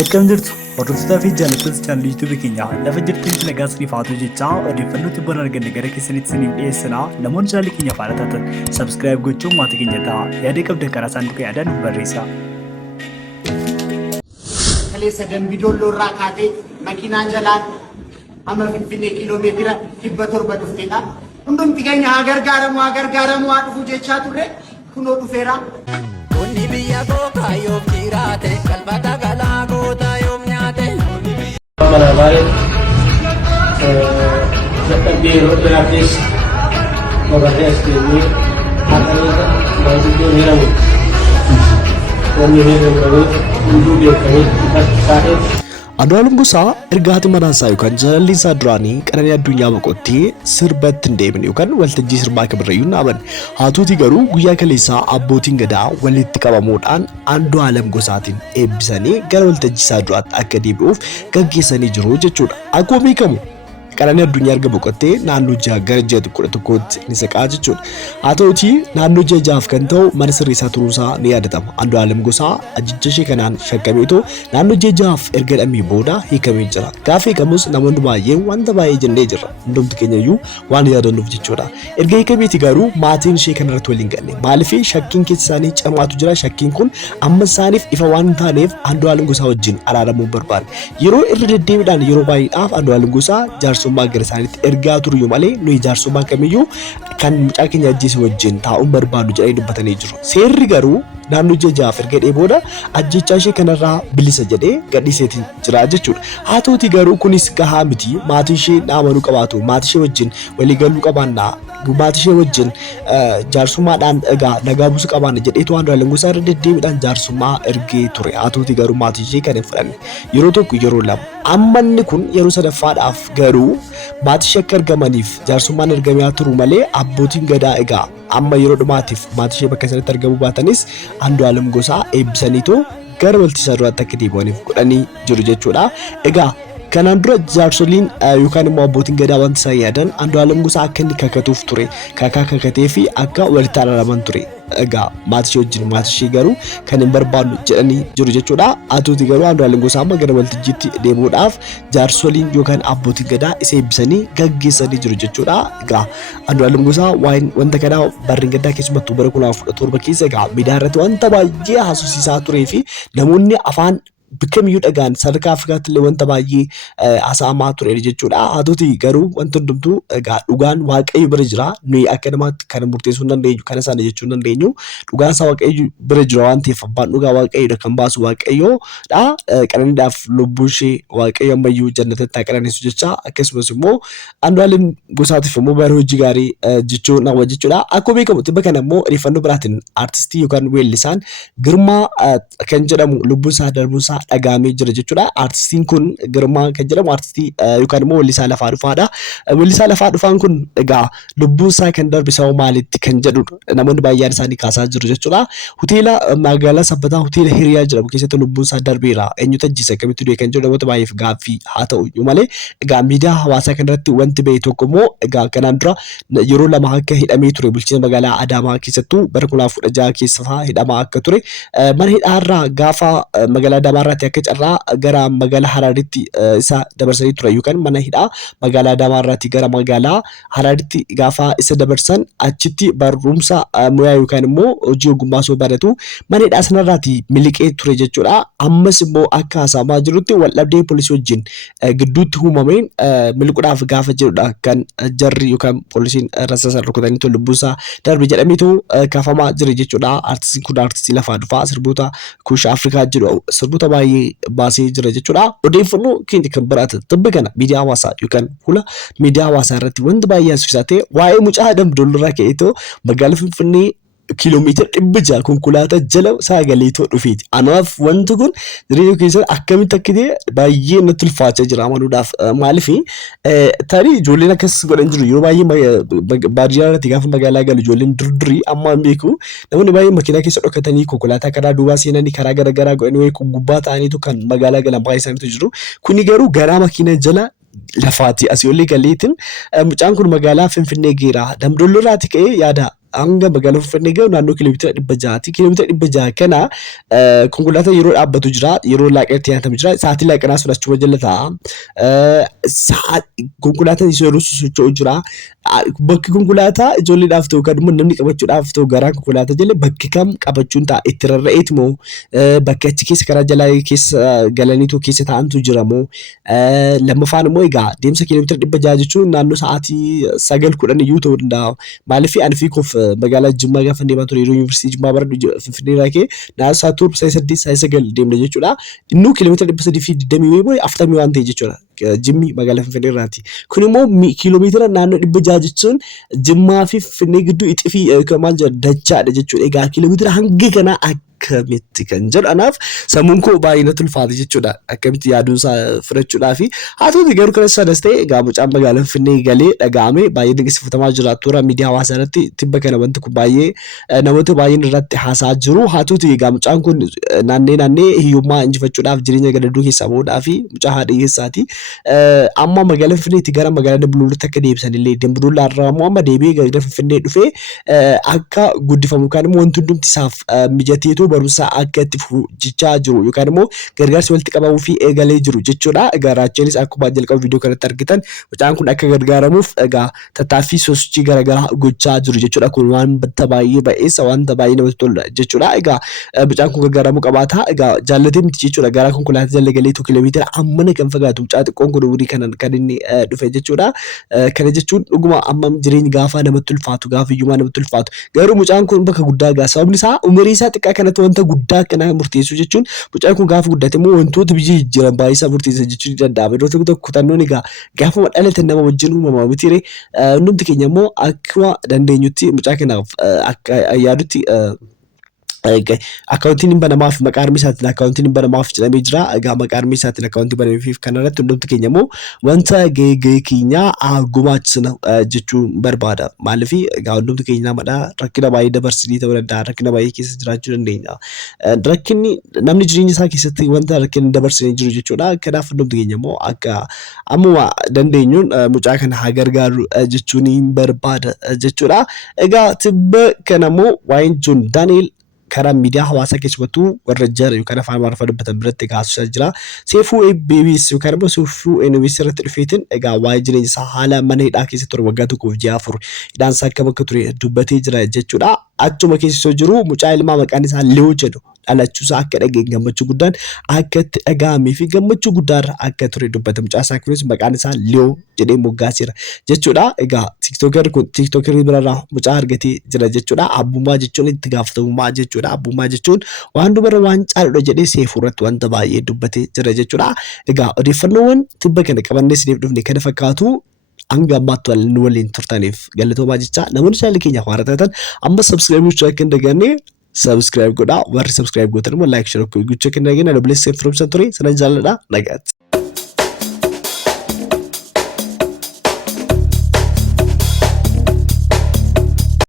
Akkam jirtu hordoftoota fi jaallattoota chaanalii YouTube keenyaa lafa jirtanitti nagaa isiniif haa ta'u jechaa odeeffannoo tibbaan arganne gara keessanitti isiniif dhiyeessina. Namoonni chaanalii keenya faana taatan subscribe gochuun maatii keenya ta'a. Yaada qabdan karaa saanduqa yaadaan barreessaa. Kaleessa dambii dollorraa kaatee makiinaan jalaan amma Finfinnee kiiloomeetira 700 dhufteedha. Hundumti keenya haa gargaaramu haa dhufu jechaa turre kunoo dhufeera. Kunni biyya koo kaayoof jiraate qalbata galaa goota yoom nyaate. Mana baay'ee dadhabbii yeroo dheeraafis gabatee as deemnee haqaniisa baay'ee jedhamu wanni heeruudhaaf hunduu beekamee ifatti taa'ee. Andu'aalem Gosaa erga haati manaasaa yookaan jaalalli isaa duraanii Qananii Addunyaa boqottee sirbatti hin deemne yookaan waltajjii sirbaa kamirrayyuu dhaaban. Haatuuti garuu guyyaa kaleessaa abbootiin gadaa walitti qabamuudhaan Andu'aalem Gosaatiin eebbisanii gara waltajjii isaa duraatti akka deebi'uuf gaggeessanii jiru jechuudha. Akkuma beekamu Qananii Addunyaa erga boqottee naannoo jaha gara ji'a tokkotti ni saqaa jechuudha. Haa ta'utii naannoo ji'a jahaaf kan ta'u mana sirreessaa turuusaa ni yaadatama. Andu'aalem Gosaa ajjecha ishee kanaan shakkameetu naannoo ji'a jahaaf erga hidhamee booda hiikamee jira. Gaafa hiikamus namoonni baay'een wanta baay'ee jennee jirra. Hundumti keenya iyyuu waan yaadannuuf jechuudha. Erga hiikameeti garuu maatiin ishee kanarratti waliin galle. Maaliif shakkiin keessa isaanii cimaatu jira. Shakkiin kun amma isaaniif ifa waan hin taaneef Andu'aalem Gosaa wajjin araaramuu barbaade. Yeroo irra deddeebiidhaan yeroo baay'eedhaaf Andu'aalem Gosaa jaarsummaa gara isaaniitti ergaa turiyyuu malee nuyi jaarsummaa kamiyyuu kan mucaa keenya ajjeese wajjin taa'uun barbaadu jedhanii dubbatanii jiru. Seerri garuu naannoo ji'a jahaaf erga hidhee booda ajjechaa ishee kanarraa bilisa jedhee gadhiiseetiin jira jechuudha. Haa ta'utii garuu kunis gahaa miti. Maatii ishee amanuu qabaatu. Maatii ishee wajjin waliigaluu qabaannaa. Maatii ishee wajjin jaarsummaadhaan nagaa buusuu qabaanna jedheetu Andu'aalem Gosaa irra deddeebiidhaan jaarsummaa ergee ture. Haa ta'utii garuu maatii ishee kan hin fudhanne. Yeroo tokko yeroo lama. Amma inni kun yeroo sadaffaadhaaf garuu maatii ishee akka argamaniif jaarsummaan ergamee turu malee abbootiin gadaa egaa amma yeroo dhumaatiif maatii ishee bakka sanatti argamuu baatanis Andu'aalem Gosaa eebbisaniitu gara waltajjii isaa duraatti akka deebi'aniif godhanii jiru jechuudha. Egaa kanaan dura jaarsoliin yookaan immoo abbootiin gadaa wanti isaan yaadan Andu'aalem Gosaa akka inni kakatuuf ture. Kakatee fi akka walitti araaraman ture. Egaa maatii ishee wajjin maatii ishee garuu kan hin barbaannu jedhanii jiru jechuudha. Haa ta'utii garuu Andu'aalem Gosaa amma gara waltajjiitti deebi'uudhaaf jaarsoliin yookaan abbootiin gadaa isa eebbisanii gaggeessanii jiru jechuudha. Egaa Andu'aalem Gosaa wanta kanaa barreen gaddaa keessumattuu bara 2017 keessa egaa miidiyaa irratti wanta baay'ee haasofsiisaa turee fi namoonni afaan Bikamiyyuu dhagaan sadarkaa Afrikaatti illee wanta baay'ee haasa'amaa ture jechuudha. Haa ta'utii garuu wanti hundumtuu egaa dhugaan Waaqayyo bira jira. Nuyi akka namaatti kan murteessuu hin dandeenyu, kana sana jechuu hin dandeenyu. Dhugaan isaa Waaqayyo bira jira waan ta'eef abbaan dhugaa Waaqayyoodha kan baasu Waaqayyoodha. Qananiidhaaf lubbuu ishee Waaqayyo ammayyuu jannatatti haa qananiisu jecha. Akkasumas immoo Andu'aalem Gosaatiif immoo bara hojii gaarii jechuu nama jechuudha. Akkuma beekamu tibba kana immoo odeeffannoo biraatiin aartistii yookaan weellisaan Girmaa kan jedhamu lubbuun isaa darbuun isaa dhagaamee jira jechuudha. Aartistiin kun Girmaa kan jedhamu aartistii yookaan immoo weellisaa lafaa dhufaadha. Weellisaa lafaa dhufaan kun egaa lubbuun isaa kan darbe sababa maaliitti kan jedhudha. Namoonni baay'een isaanii kaasaa jiru jechuudha. Hoteela magaalaa Sabbataa hoteela Hiriyaa jedhamu keessatti lubbuun isaa darbeera. Eenyutu ajjeese akkamitti du'e kan jedhu namoota baay'eef gaaffii haa ta'u iyyuu malee egaa miidiyaa hawaasaa kanarratti wanti ba'e tokko immoo egaa kanaan dura yeroo lama akka hidhamee ture bulchiinsa magaalaa Adaamaa keessattuu bara 2016 keessa hidhamaa akka ture mana hidhaarraa gaafa magaalaa Adaamaa akka carraa gara magaalaa Haraaritti isa dabarsanii ture yookaan mana hidhaa magaalaa Adaamaa irratti gara magaalaa Haraaritti gaafa isa dabarsan achitti barumsa muyaa yookaan immoo hojii ogummaa soo baratu mana hidhaa sanarraati miliqee ture jechuudha. Ammas immoo akka haasa'amaa jirutti waldhabdee poolisii wajjin gidduutti uumameen miliquudhaaf gaafa jirudha kan jarri yookaan poolisiin rasaasa rukutanii lubbuusaa darbe jedhameetu kaafamaa jira jechuudha. Aartistiin kun aartistii lafaa dhufaa sirboota kuush Afrikaa jedhu sirboota baay'ee baasee jira jechuudha. Odeeffannoo keenya kan biraati tibba kana miidiyaa hawaasaa yookaan fuula miidiyaa hawaasaa irratti wanta baay'ee haasofsiisaa ta'e waa'ee mucaa damdoolirraa ka'eetoo magaalaa Finfinnee kiiloomeetira 600 konkolaataa jala saagaleetoo dhufeeti. Anaaf wanti kun jireenya keessatti akkamitti akka ta'e baay'ee natti ulfaachaa jira amanuudhaaf. Maaliif tarii ijoolleen akkas godhan jiru yeroo baay'ee baadiyyaa irratti gaafa magaalaa galu ijoolleen durdurii amma hin beeku namoonni baay'ee makiinaa keessa dhokatanii konkolaataa karaa duubaa seenanii karaa garaagaraa godhanii wayii gubbaa ta'aniitu kan magaalaa galan baay'ee isaaniitu jiru. Kuni garuu garaa makiinaa jala lafaati asii olii galeetiin mucaan kun magaalaa Finfinnee geera damdoolirraati ka'ee yaada hanga magaalaa Finfinnee gahu naannoo kiiloomeetira 600ti. Kiiloomeetira 600 kana konkolaataa yeroo dhaabbatu jira, yeroo laaqeetti yaatamu jira. Sa'aatii laaqanaa sun achuma jala ta'a. Konkolaataan yeroo socho'u jira. Bakki konkolaataa ijoolleedhaaf ta'u kan namni qabachuudhaaf ta'u garaan konkolaataa jala bakki kam qabachuun ta'a itti rarra'eeti moo bakki achi keessa karaa jalaa keessa galaniitu keessa taa'antu jira moo lammaffaan immoo egaa deemsa kiiloomeetira 600 jechuun naannoo sa'aatii 9-10 iyyuu ta'uu danda'a. Maaliif ani fi koof magaalaa Jimmaa gaafa deemaa ture yeroo yuunivarsiitii Jimmaa baradhu Finfinnee irraa ka'ee naannoo sa'aatii 8-9 deemna jechuudha. Innuu kiiloomeetira 320 wayii 40 waan ta'e jechuudha. Jimmi magaalaa Finfinnee irraati. Kun immoo kiiloomeetira naannoo 600 jechuun Jimmaa fi Finfinnee gidduu ixifii maal jedha dachaadha jechuudha. Egaa kiiloomeetira hanga kanaa akkamitti kan jedhu anaaf sammuun koo baay'ee natti ulfaate jechuudha. Akkamitti yaaduunsaa fudhachuudhaafi haa ta'uutii garuu kana sanas ta'e egaa mucaan magaalaa Finfinnee galee dhaga'ame baay'ee dinqisiifatamaa jira. Toora miidiyaa hawaasaa irratti tibba kana wanti kun baay'ee namoota baay'een irratti haasaa jiru. Haa ta'uutii egaa mucaan kun naannee hiyyummaa injifachuudhaaf jireenya gadadoo keessaa bahuudhaafi mucaa haadha hiyyeessaati. Amma magaalaa Finfinneetti gara magaalaa Dambuuluutti akka deebisanillee Dambuuluulaa irraa immoo amma deebi'ee gara Finfinnee dhufee akka guddifamu yookaan immoo wanti hundumti isaaf mijateetu barumsa akka itti fufachaa jiru yookaan immoo gargaarsa walitti qabamuu fi eegalee jiru jechuudha. Egaa Raacheenis akkuma jalqaba viidiyoo kanatti argitan mucaan kun akka gargaaramuuf egaa tattaaffii sosochii garaagaraa gochaa jiru jechuudha. Kun wanta baay'ee ba'eessa wanta baay'ee namatti toludha jechuudha. Egaa mucaan kun gargaaramuu qabaata. Egaa jaallatee miti jechuudha. Gara konkolaataa jala galee kiiloomeetira ammana kan fagaatu mucaa xiqqoon kun umurii kan inni dhufe jechuudha. Kana jechuun dhuguma amma jireenyi gaafa namatti ulfaatu gaafa iyyumaa namatti ulfaatu. Garuu mucaan kun bakka guddaa gaa sababni isaa umurii isaa xiqqaa kanatti wanta guddaa kana murteessu jechuun mucaan kun gaafa guddate immoo wantoota biyyi jiran baay'ee isaa murteessa jechuun ni danda'ama. Iddoo tokko kutannoon egaa gaafa dhalate nama wajjin uumamaa miti ree hundumti keenya immoo akkuma dandeenyutti mucaa kanaaf akka yaadutti akkaawuntiin hin banamaaf maqaa harmee isaatiin akkaawuntiin hin banamaaf jedhamee jira. Egaa maqaa harmee isaatiin akkaawuntii banameef kanarratti hundumti keenya immoo wanta gahee keenya gumaachisna jechuun barbaada. Maaliif egaa hundumti keenya namadha rakkina baay'ee dabarsinii ta'uu danda'a rakkina baay'ee keessa jiraachuu dandeenya. Rakkinni namni jireenya isaa keessatti wanta rakkina dabarsinee jiru jechuudha. Kanaaf hundumti keenya immoo akka ammuma dandeenyuun mucaa kana haa gargaaru jechuun hin barbaada jechuudha. Egaa tibba kana immoo waa'een Joon Daani'eel karaa miidiyaa hawaasaa keessumattuu warra jara yookaan afaan Amaariffaa dubbatan biratti kaasusaa jira. Seefuu EBS yookaan immoo Seefuu NBS irratti dhufeetiin egaa waa'ee jireenya isaa haala mana hidhaa keessatti ture waggaa 1.4 hidhaan isaa akka bakka ture dubbatee jira jechuudha. Achuma keessa jiru mucaa ilmaa maqaan isaa Leewoo jedhu dhalachuusaa akka dhageen gammachuu guddaan akka itti dhaga'amee fi gammachuu guddaarra akka ture dubbata. Mucaa isaa kunis maqaan isaa Leewoo jedhee moggaaseera jechuudha. Egaa tiiktookeri birarraa mucaa argatee jira jechuudha. Abbummaa jechuun itti gaafatamummaa jechuudha. Abbummaa jechuun waan dubarra waan caaludha jedhee Seefuu irratti wanta baay'ee dubbatee jira jechuudha. Egaa odeeffannoowwan tibba kana qabannee isiniif dhufne kana fakkaatu. Hanga ammaatti waliin turtaniif galatoomaa jecha namoonni channel keenyaaf haaraa taatan amma subscribe gochuu akka hin dagatinne subscribe godhaa. Warri subscribe gootan immoo like share gochuu akka hin dagatinne. Blessed from Saturday sanan jaalladha nagaatti.